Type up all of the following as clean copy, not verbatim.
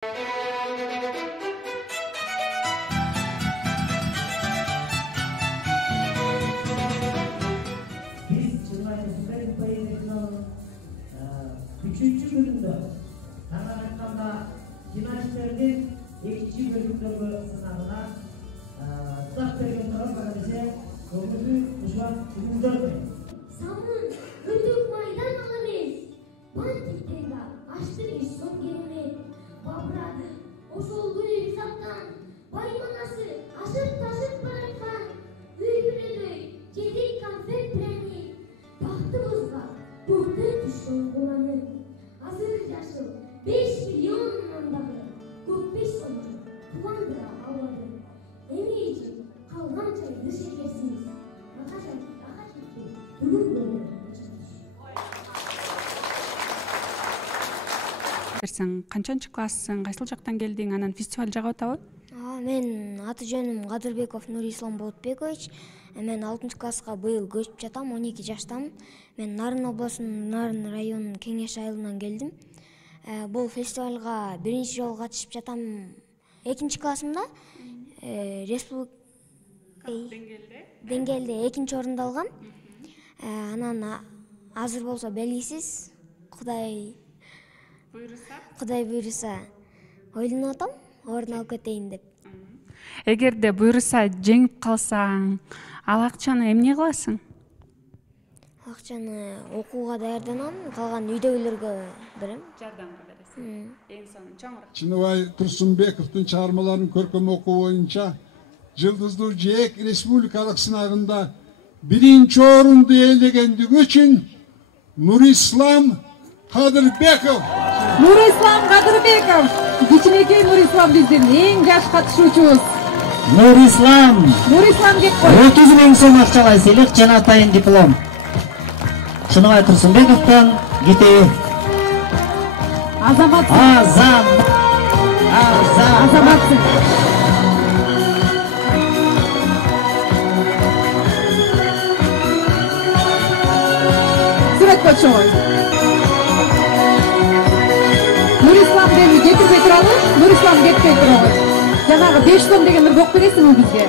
Üçüncü bölümde Kanarat'ta Finalistlerinin ikinci bölümdeki sınavına start vergen taraf bize Ömürlü Uşak Ümürcan Bey. Samın, ödük maydan alınız. Bantik'teyda açtı bir son gelimi. Babradı, o solgun evi saptan. Baymanası aşırt taşırt bırakkan. Üyüne cedik konfet preni. Baktığımızda bıhtı düşün bulanı. Hazır yaşım 5 milyon mandalı. Köpbeş sonucu kullandıra avladı. Emeyicim kalgan çayını şekersiniz. Akaşak ki bugün böyle Sen kanчанчы классың, кайсыл жактан келдиң, анан фестиваль жагып атабы? Мен аты жөнүм Кадырбеков Нурислам Болотбекович. Мен 6 класска быйыл көчүп жатам, 12 жаштамын. Мен Нарын областынын Нарын районунун Кеңеш айылынан келдим. Бул фестивалга биринчи жолу катышып жатам. 2-классымда республика деңгээлде 2-орунду алгам. Анан азыр болсо белгисиз, Кудай буйруса ойлонуп атам, орун алып кетейин деп. Эгерде буйруса жеңип калсаң, ал акчаны эмне кыласың? Акчаны окууга даярданам, калган үйдөгүлөргө берем. Жардамга бересиң. Эң сонун чоңураак. Чыныбай Турсунбековдун чыгармаларын көркөм окуу боюнча Жылдыздуу Жээк республикалык сынагында 1-орунду ээлегендиги үчүн Нурислам Кадырбеков. Нурислам Кадырбеков. Кичинекей Нурислам биздин эң жаш катышуучубуз. Нурислам деп кой. 30 000 сом акчалай сыйлык жана атайын диплом. Чыныбай Турсунбековдон китеби. Азаматсың. Сүрөт көчөгөй. Нурислам дени кетирбей туралы, Нурислам кетпей туралы. Жанагы 5 сом дегенди бок бересиңби бизге?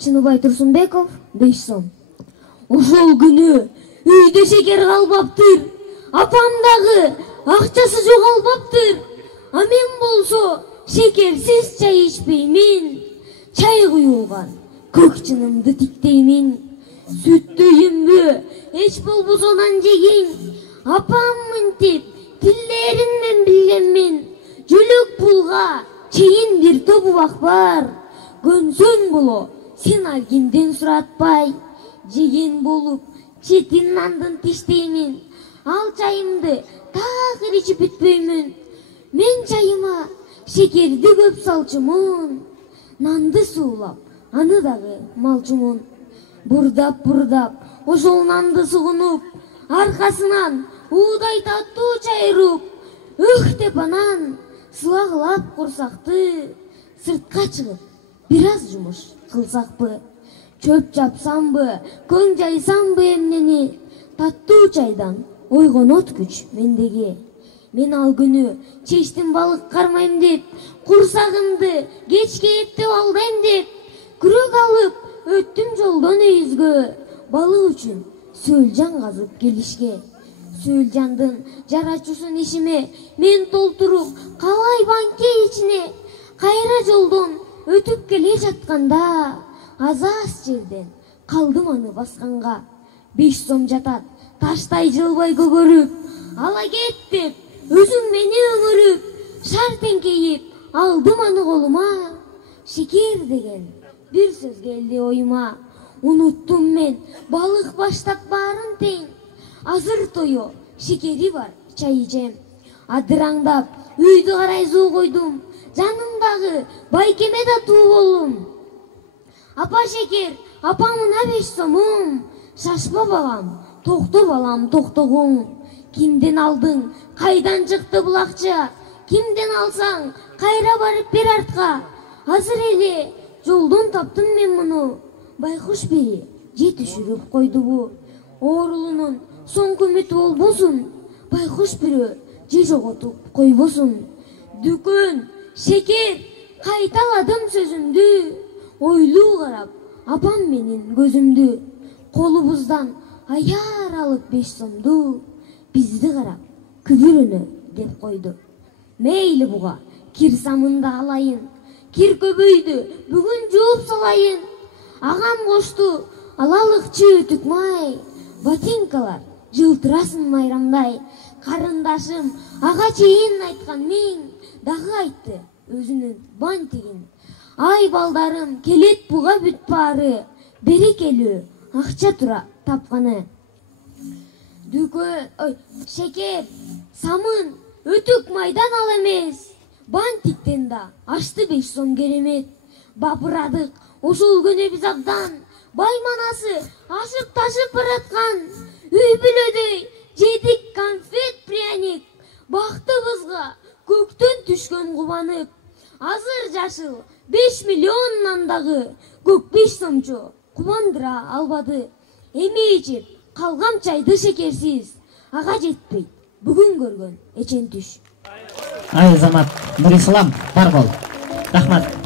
Чыныбай Турсунбеков 5 сом. Ошол күнү үйдө шекер калбаптыр. Апам дагы акчасы жоголбаптыр. А мен болсо шекерсиз чай ичпеймин. Чай куюлган көк чынымды тиктеймин. Сүттү үйүмбү эч болбосо нан жегин. Апам мынтип тилдеринен билгенмин. Жөлөк пулга чейин бир топ убак бар. Көнсөң боло сен алгинден суратпай. Жеген болуп четин нандын тиштеймин. Ал чайымды такыр ичип бүтпөймүн. Мен чайыма шекерди көп салчумун. Нанды суулап, аны дагы малчумун. Бурдап ошол нанды сугунуп, аркасынан уудай таттуу чайруп, деп анан сылагылап курсакты сыртка чыгып бир аз жумуш кылсакпы. Чөп чапсамбы, көң жайсамбы эмнени, таттуу чайдан ойгонот күч мендеги. Мен ал күнү чечтин балык кармайм деп, курсагымды кечке эптеп алдайм деп, күрөк алып өттүм жолдон өйүзгө. Балык үчүн сөөлжан казып келишке. Сөөлжандын жарачуусун ишиме мен толтуруп калай банке ичине. Кайра жолдон өтүп келе жатканда аз жерден калдым аны басканга. 5 сом жатат, таштай жылбай көгөрүп. Ала кет деп өзүң мени өңөрүп. Шар теңкейип алдым аны колума. Шекер деген бир сөз келди оюма. Унуттум мен балык баштап баарын тең. Азыр тою шекери бар чай ичем. Адыраңдап үйдү карай суу койдум. Жанымдагы байкеме да туу болдум. Апа шекер, апамына 5 сомум. Шашпа багам, токто балам, токтогуң. Кимден алдың, кайдан чыкты бул акча? Кимден алсаң, кайра барып бер артка. Азыр эле жолдон таптым мен муну. Байкуш бери же түшүрүп койду бу. Оорулунун соңку үмүт болбосун, байкуш бирөө же жоготуп койбосун. Дүкөн, шекер, кайталадым сөзүмдү, ойлуу карап апам менин көзүмдү. Колубуздан аяр алып 5 сомду, бизди карап күбүрөнө деп койду. Мейли буга кир самында алайын, кир көбөйдү бүгүн жууп салайын. Агам кошту алалык чөтүк май, ботинкалар жылтырасын майрамдай. Карындашым ага чейин айткан миң, дагы айтты өзүнүн бантигин. Ай балдарым келет буга бүт баары, берекелүү акча тура тапканы. Дүкөн, шекер, самын, өтүк майдан ал эмес. Бантиктен да ашты 5 сом керемет. Бапырадык ошол күнү биз абдан, байманасы ашып ташып бараткан. Үй бүлөдөй жедик конфет пряник, бактыбызга көктөн түшкөн кубанып. Азыр жашыл 5 миллионнан дагы көк 5 сомчу кубандыра албады. Эми ичип калгам чайды шекерсиз, ага жетпейт бүгүн көргөн эчен түш. Ай Азамат, Нурислам, бар бол. Рахмат.